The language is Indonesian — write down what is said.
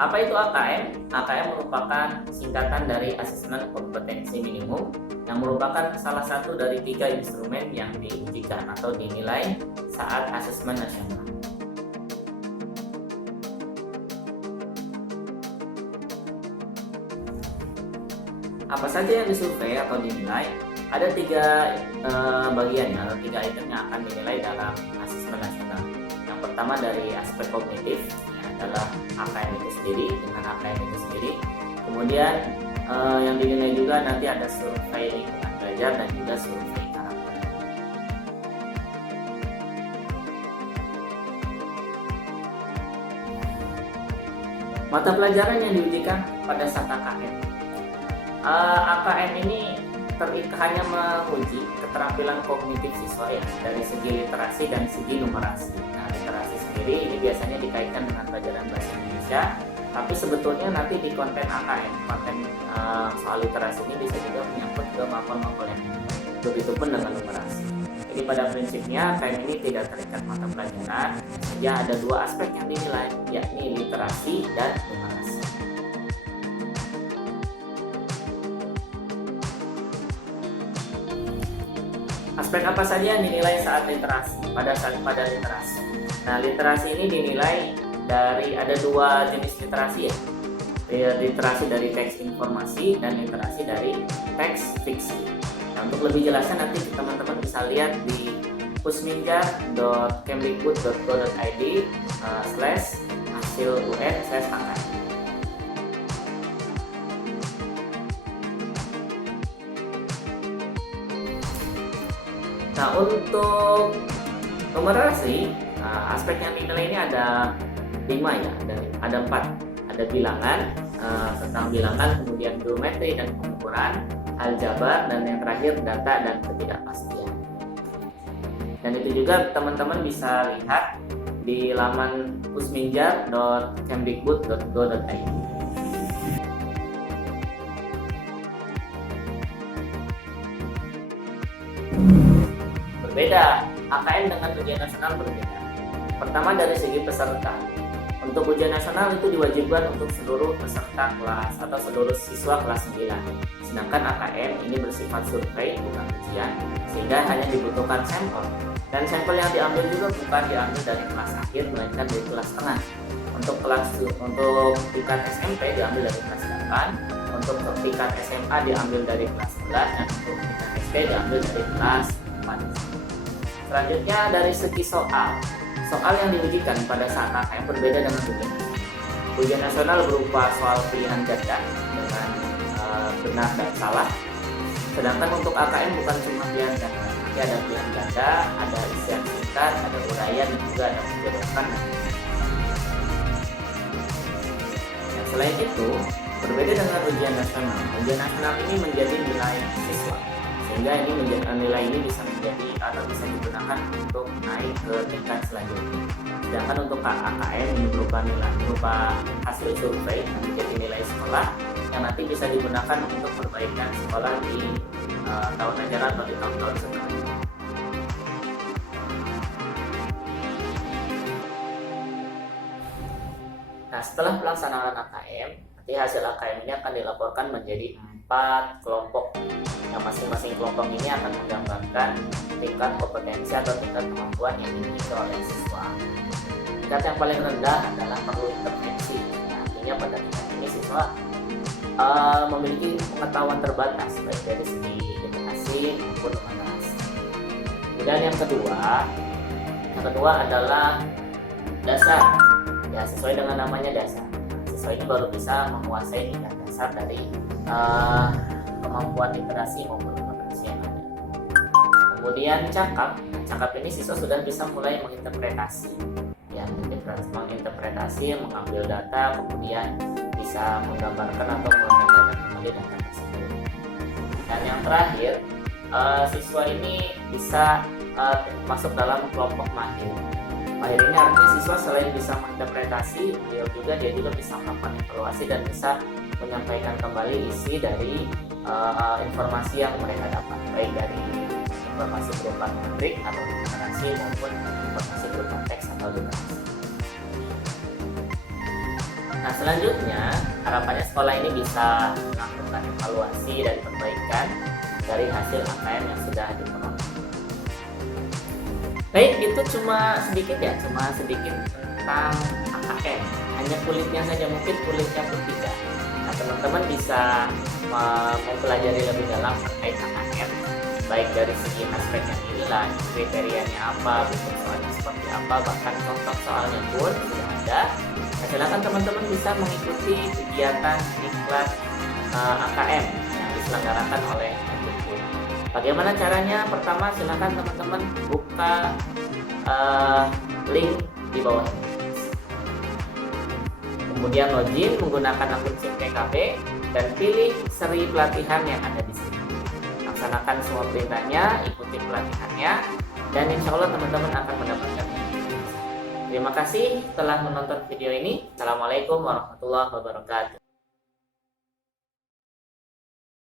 Apa itu AKM? AKM merupakan singkatan dari Asesmen Kompetensi Minimum yang merupakan salah satu dari 3 instrumen yang diujikan atau dinilai saat asesmen nasional. Apa saja yang disurvei atau dinilai? Ada 3 bagian atau 3 item yang akan dinilai dalam asesmen nasional. Yang pertama dari aspek kognitif, adalah AKM itu sendiri dengan AKM itu sendiri. Kemudian yang dinilai juga nanti ada survei lingkungan belajar dan juga survei karakter. Mata pelajaran yang diujikan pada saat AKM. AKM ini hanya menguji keterampilan kognitif siswa ya, dari segi literasi dan segi numerasi. Nah, literasi sendiri ini biasanya dikaitkan dengan pelajaran bahasa Indonesia, tapi sebetulnya nanti di konten AKM, konten soal literasi ini bisa juga menyangkut kemampuan yang begitupun dengan numerasi. Jadi pada prinsipnya AKM ini tidak terikat mata pelajaran, ya ada 2 aspek yang dinilai, yakni literasi dan numerasi. Aspek apa saja yang dinilai saat literasi? Pada literasi. Nah, literasi ini dinilai dari ada 2 jenis literasi ya. Literasi dari teks informasi dan literasi dari teks fiksi. Nah, untuk lebih jelasnya nanti teman-teman bisa lihat di pusminjar.kemdikbud.go.id/hasil-UN/AKM. Nah, untuk numerasi, aspek yang dinilai ini ada 5 ya, ada 4. Ada bilangan, tentang bilangan, kemudian geometri dan pengukuran, aljabar, dan yang terakhir data dan ketidakpastian. Dan itu juga teman-teman bisa lihat di laman pusminjar.kemdikbud.go.id. Berbeda, AKM dengan ujian nasional berbeda. Pertama dari segi peserta. Untuk ujian nasional itu diwajibkan untuk seluruh peserta kelas atau seluruh siswa kelas 9. Sedangkan AKM ini bersifat survei bukan ujian, sehingga hanya dibutuhkan sampel. Dan sampel yang diambil juga bukan diambil dari kelas akhir, melainkan dari kelas tengah. Untuk tingkat SMP diambil dari kelas 8, untuk tingkat SMA diambil dari kelas 11, dan untuk tingkat SD diambil dari kelas 4. Selanjutnya dari segi soal yang diujikan pada saat AKM berbeda dengan ujian nasional. Ujian nasional berupa soal pilihan ganda dengan benar dan salah. Sedangkan untuk AKM bukan cuma pilihan ganda, tapi ada pilihan ganda, ada isian singkat, ada uraian, dan juga ada penjelasan. Nah, selain itu, berbeda dengan ujian nasional. Ujian nasional ini menjadi nilai siswa, sehingga nilai ini bisa menjadi atau bisa digunakan untuk naik ke tingkat selanjutnya. Sedangkan untuk AKM ini berupa hasil survei yang menjadi nilai sekolah yang nanti bisa digunakan untuk perbaikan sekolah di tahun ajaran atau di tahun-tahun selanjutnya. Nah, setelah pelaksanaan AKM, nanti hasil AKM ini akan dilaporkan menjadi 4 kelompok. Yang masing-masing kelompok ini akan menggambarkan tingkat kompetensi atau tingkat kemampuan yang dimiliki oleh siswa. Tingkat yang paling rendah adalah perlu intervensi. Nah, artinya pada tingkat ini siswa memiliki pengetahuan terbatas baik dari segi literasi maupun numerasi. Kemudian yang kedua adalah dasar. Ya, sesuai dengan namanya dasar. Siswa ini baru bisa menguasai tingkat dasar dari kemampuan literasi maupun numerasi yang ada. Kemudian cakap ini siswa sudah bisa mulai menginterpretasi, mengambil data, kemudian bisa menggambarkan atau mengambil kembali data tersebut. Dan yang terakhir, siswa ini bisa masuk dalam kelompok mahir. Mahir ini artinya siswa selain bisa menginterpretasi, dia juga bisa melakukan evaluasi dan bisa menyampaikan kembali isi dari informasi yang mereka dapat, baik dari informasi berupa numerik atau numerasi maupun informasi berupa teks atau literasi. Nah, selanjutnya harapannya sekolah ini bisa melakukan evaluasi dan perbaikan dari hasil AKM yang sudah diperoleh. Baik, itu cuma sedikit tentang AKM. Hanya kulitnya saja, mungkin kulitnya pun tidak. Nah, teman-teman bisa mempelajari lebih dalam terkait AKM, baik dari segi aspek yang nilai, kriterianya apa, bentuk soalnya seperti apa, bahkan contoh soalnya pun sudah ada. Nah, silakan teman-teman bisa mengikuti kegiatan diklat AKM yang diselenggarakan oleh Kemdikbud. Bagaimana caranya? Pertama, silakan teman-teman buka link di bawah ini. Kemudian login menggunakan akun SIM PKB dan pilih seri pelatihan yang ada di sini. Laksanakan semua perintahnya, ikuti pelatihannya, dan insya Allah teman-teman akan mendapatkan. Terima kasih telah menonton video ini. Assalamualaikum warahmatullahi wabarakatuh.